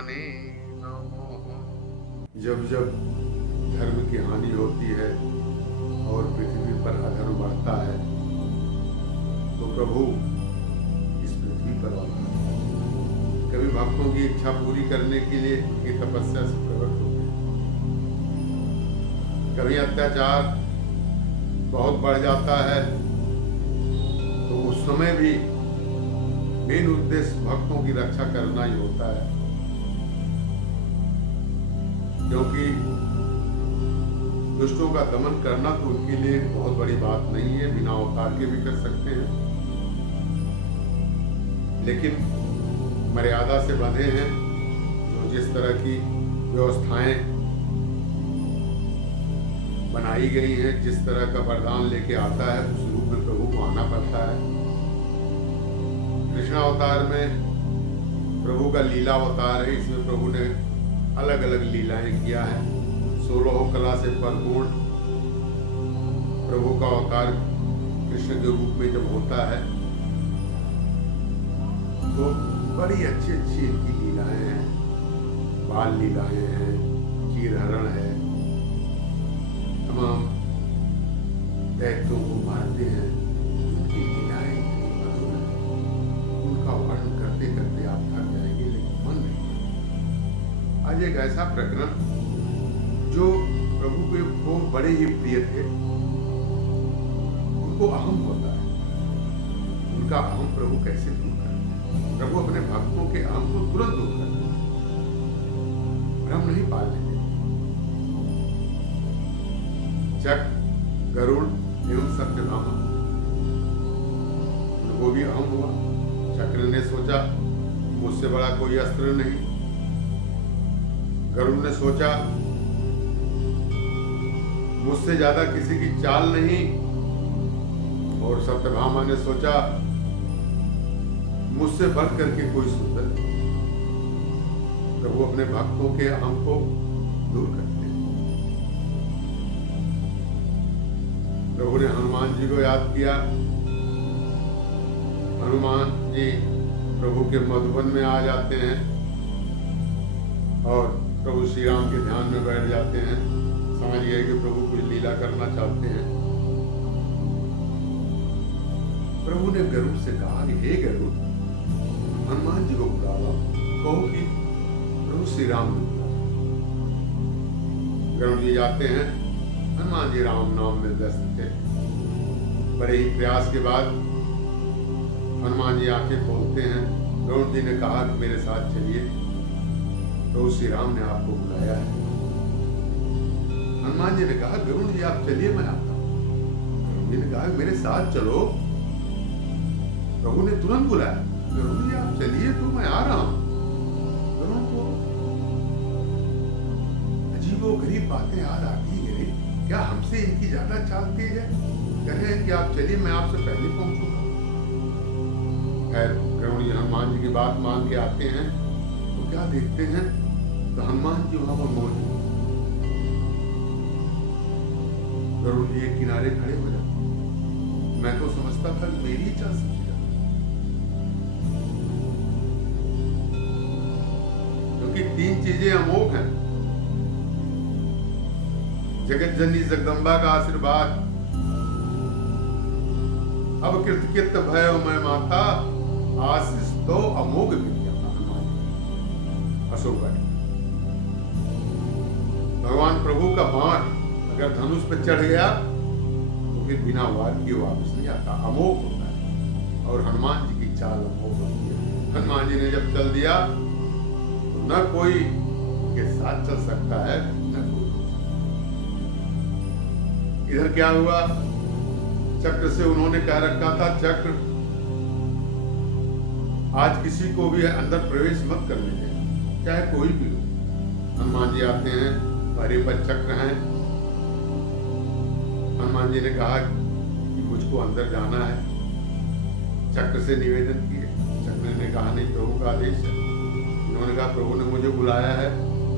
जाने न मोह। जब जब धर्म की हानि होती है और पृथ्वी पर अधर्म बढ़ता है तो प्रभु इस पृथ्वी पर आता है। कभी भक्तों की इच्छा पूरी करने के लिए उनकी तपस्या से प्रकट होते हैं। कभी अत्याचार बहुत बढ़ जाता है तो उस समय भी मेन उद्देश्य भक्तों की रक्षा करना ही होता है, क्योंकि दुष्टों का दमन करना तो उनके लिए बहुत बड़ी बात नहीं है, बिना अवतार के भी कर सकते हैं, लेकिन मर्यादा से बंधे हैं। जो जिस तरह की व्यवस्थाएं बनाई गई हैं, जिस तरह का वरदान लेके आता है उस रूप में प्रभु को आना पड़ता है। कृष्ण अवतार में प्रभु का लीला अवतार है, इसमें प्रभु ने अलग अलग लीलाएं किया है। 16 कला से परिपूर्ण प्रभु का अवतार कृष्ण के रूप में जब होता है तो बड़ी अच्छी अच्छी इनकी लीलाएं हैं। बाल लीलाएं हैं, चीरहरण है, तमाम दैत्यों को मारते हैं। उनकी लीलाएं इतनी मधुर है, उनका वर्णन करते करते आप थक जाएंगे, लेकिन मन नहीं। आज एक ऐसा प्रकरण जो प्रभु के को बड़े ही प्रिय थे, उनको अहम होता है। उनका अहम प्रभु कैसे दूर करते हैं? प्रभु अपने भक्तों के अहम को तुरंत दूर करते हैं, भ्रम नहीं पालने देते। चक्र, गरुड़ एवं सत्यभामा, उनको भी अहम हुआ। चक्र ने सोचा मुझसे बड़ा कोई अस्त्र नहीं, गरुड़ ने सोचा मुझसे ज्यादा किसी की चाल नहीं, और सत्यभामा ने सोचा मुझसे बढ़ करके कोई सुंदर नहीं। प्रभु अपने भक्तों के अहम को दूर करते हैं। प्रभु ने हनुमान जी को याद किया। हनुमान जी प्रभु के मधुबन में आ जाते हैं और प्रभु श्री राम के ध्यान में बैठ जाते हैं। समझ गए कि प्रभु कुछ लीला करना चाहते हैं। प्रभु ने गरुड़ से कहा कि हे गरुड़, हनुमान जी को बुला लो, कहो कि प्रभु श्री राम ने बुलाया। गरुड़ जी जाते हैं, हनुमान जी राम नाम में व्यस्त थे। बड़े ही प्रयास के बाद हनुमान जी आंखें खोलते हैं। गरुड़ जी ने कहा कि मेरे साथ चलिए, प्रभु श्री राम ने आपको बुलाया है। हनुमान जी ने कहा गरुड़ जी आप चलिए, मैं आता हूं। गरुड़ जी ने कहा मेरे साथ चलो। प्रभु ने तुरंत बुलाया, गरुड़ जी आप चलिए तो मैं आ रहा हूं। गरुड़ को अजीबोगरीब बातें याद आती है। क्या हमसे इनकी ज्यादा चाल तेज है? कह रहे हैं कि आप चलिए, मैं आपसे पहले पहुंचूंगा। खैर गरुड़ जी हनुमान जी की बात मान के आते हैं तो क्या देखते हैं, तो हनुमान जी वहां पर मौजूद। गरुड़ जी एक किनारे खड़े हो जाते। मैं तो समझता था मेरी चाल समझ जाती, क्योंकि 3 चीजें अमोघ हैं। जगत जननी जगदम्बा का आशीर्वाद, अब कृतकृत भय मैं माता, आशीष तो अमोघ विद्या। अशोक भगवान प्रभु का बाण अगर धनुष पर चढ़ गया तो फिर बिना वार किए वापस नहीं आता, अमोघ होता है। और हनुमान जी की चाल अमोघ होती है। हनुमान जी ने जब चल दिया तो न कोई के साथ चल सकता है, न कोई। इधर क्या हुआ, चक्र से उन्होंने कह रखा था, चक्र आज किसी को भी अंदर प्रवेश मत करने देना, चाहे कोई भी हो। हनुमान जी आते हैं, हरे पर चक्र हैं। हनुमान जी ने कहा कि मुझको अंदर जाना है। चक्र से निवेदन किए, चक्र ने कहा नहीं, प्रभु का आदेश है। उन्होंने कहा प्रभु ने मुझे बुलाया है,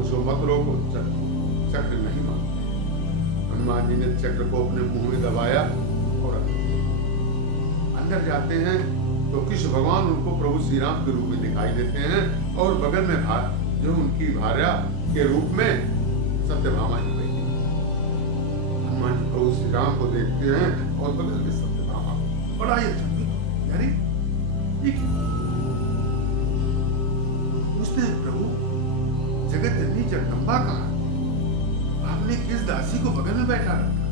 उसको मत रोको। चक्र नहीं मानते। हनुमान जी ने चक्र को अपने मुंह में दबाया और अंदर जाते हैं तो कृष्ण भगवान उनको प्रभु श्री राम के रूप में दिखाई देते हैं और बगल में जो उनकी भार्या के रूप में सत्यभामा जी बैठी। हनुमान जी प्रभु श्री राम को देखते हैं और बगल में सत्यभामा, बड़ा ही चकित हो, यानी ये क्या? पूछते हैं प्रभु जगत जननी जगदम्बा कहाँ? आपने किस दासी को बगल में बैठा रखा?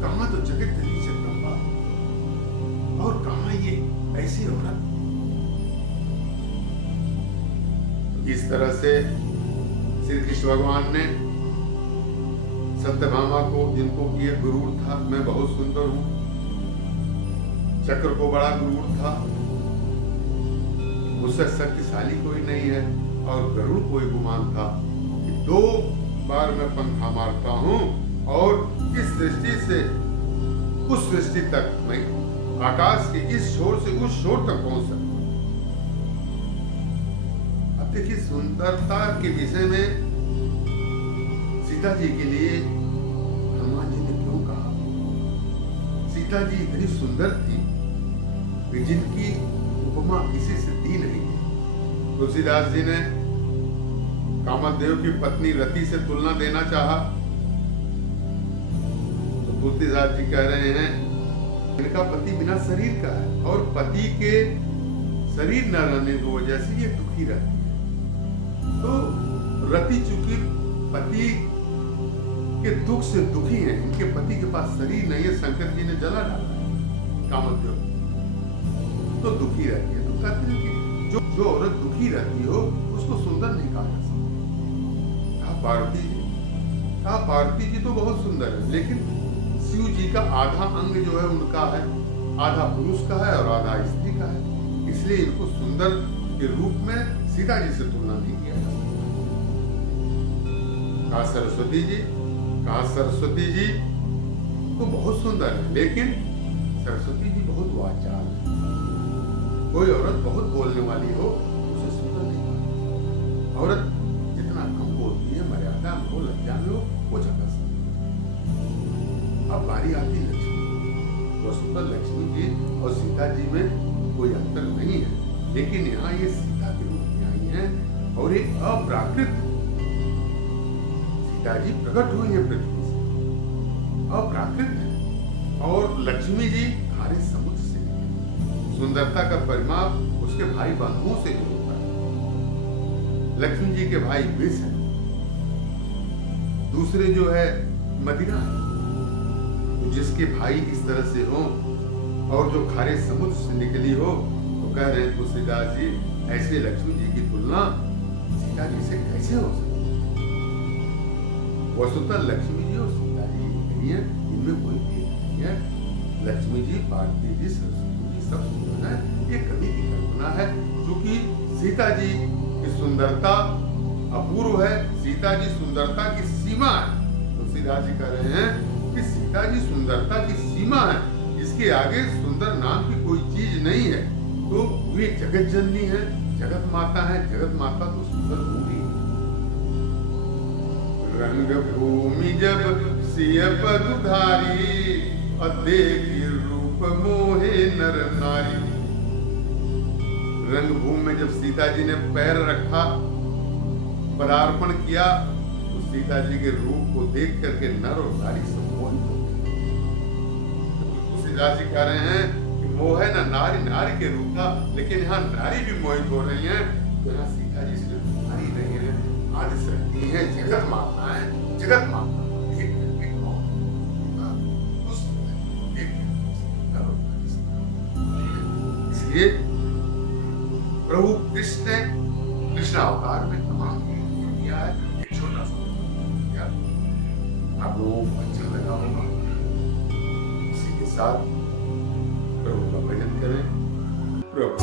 कहाँ तो जगत जननी जगदम्बा और कहाँ ये ऐसी औरत? इस तरह से श्री कृष्ण भगवान ने सत्यभामा को, जिनको ये गुरूर था मैं बहुत सुंदर हूं, चक्र को बड़ा गुरूर था, मुझसे शक्तिशाली कोई नहीं है, और गरुड़ कोई गुमान था कि 2 बार मैं पंखा मारता हूं और इस सृष्टि से उस सृष्टि तक, मैं आकाश के इस छोर से उस छोर तक पहुंच सकता हूं। अब देखिए सुंदरता के विषय में सीता जी के लिए हनुमान जी ने क्यों कहा? सीता जी इतनी सुंदर थी कि जिनकी उपमा किसी से दी नहीं। तुलसीदास जी ने कामदेव की पत्नी रति से तुलना देना चाहा तो तुलसीदास जी कह रहे हैं इनका पति बिना शरीर का है और पति के शरीर न रहने की वजह से ये दुखी रहती है। तो रति चूंकि पति के दुख से दुखी है, इनके पति के पास शरीर नहीं है, शंकर जी ने जला डाला है कामदेव, तो दुखी रहती है। तो कहते हैं कि जो औरत दुखी रहती हो उसको सुंदर नहीं कहा जा सकता। पार्वती जी तो बहुत सुंदर है, लेकिन शिव जी का आधा अंग जो है उनका है, आधा पुरुष का है और आधा स्त्री का है, इसलिए इनको सुंदर के रूप में सीता जी से तुलना नहीं किया जा सकता। कहा सरस्वती जी तो बहुत सुंदर है, लेकिन सरस्वती जी बहुत वाचाल है। कोई औरत बहुत बोलने वाली हो उसे सुंदर नहीं मानती। औरत जितना कम बोलती है, मर्यादा में हो, लज्जा में हो, वो ज्यादा सुंदर। अब बारी आती लक्ष्मी। वसुधा लक्ष्मी जी और सीता जी में कोई अंतर नहीं है, लेकिन यहाँ ये सीता के रूप में आई है और एक अप्राकृत सीता जी प्रकट हुई है पृथ्वी से, अप्राकृत है। और लक्ष्मी जी खारे समुद्र से। सुंदरता का परिमाप उसके भाई बंधुओं से जो होता है। लक्ष्मी जी के भाई विष है, दूसरे जो है मदिरा है। तो जिसके भाई इस तरह से हो और जो खारे समुद्र से निकली हो, तो कह रहे हैं तुलसीदास जी ऐसे लक्ष्मी जी की तुलना सीता जी से कैसे हो सकती? वसुतः लक्ष्मी जी और सीता जी नहीं है, इनमें कोई भेद नहीं है। लक्ष्मी जी, पार्वती जी, सरस्वती जी सब सुंदर है। ये कवि की कल्पना है, क्योंकि सीता जी की सुंदरता अपूर्व है, सीता जी सुंदरता की सीमा है। तुलसीदास जी कह रहे हैं कि सीता जी सुंदरता की सीमा है, इसके आगे सुंदर नाम की कोई चीज नहीं है। तो वे जगत जननी है, जगत माता है, जगत माता तो सुंदर होगी। रंग भूमि जब सिय पदुधारी, और देखी रूप मोहे नर नारी। रंग भूमि में जब सीता जी ने पैर रखा, पदार्पण किया, तो सीता जी के रूप को देख करके नर और नारी सब मोहित हो गए। तुलसीदास जी कह रहे हैं कि मोह है ना नारी, नारी के रूप का, लेकिन यहाँ नारी भी मोहित हो रही है। तो यहाँ सीता जी सिर्फ नारी नहीं है, आदि शक्ति है, जगत माता है, जगत माता। इसलिए प्रभु कृष्ण ने कृष्ण अवतार में तमाम किया है। एक छोटा सा किया, आप लोगों को अच्छा लगा होगा। इसी के साथ प्रभु का भजन करें। प्रभु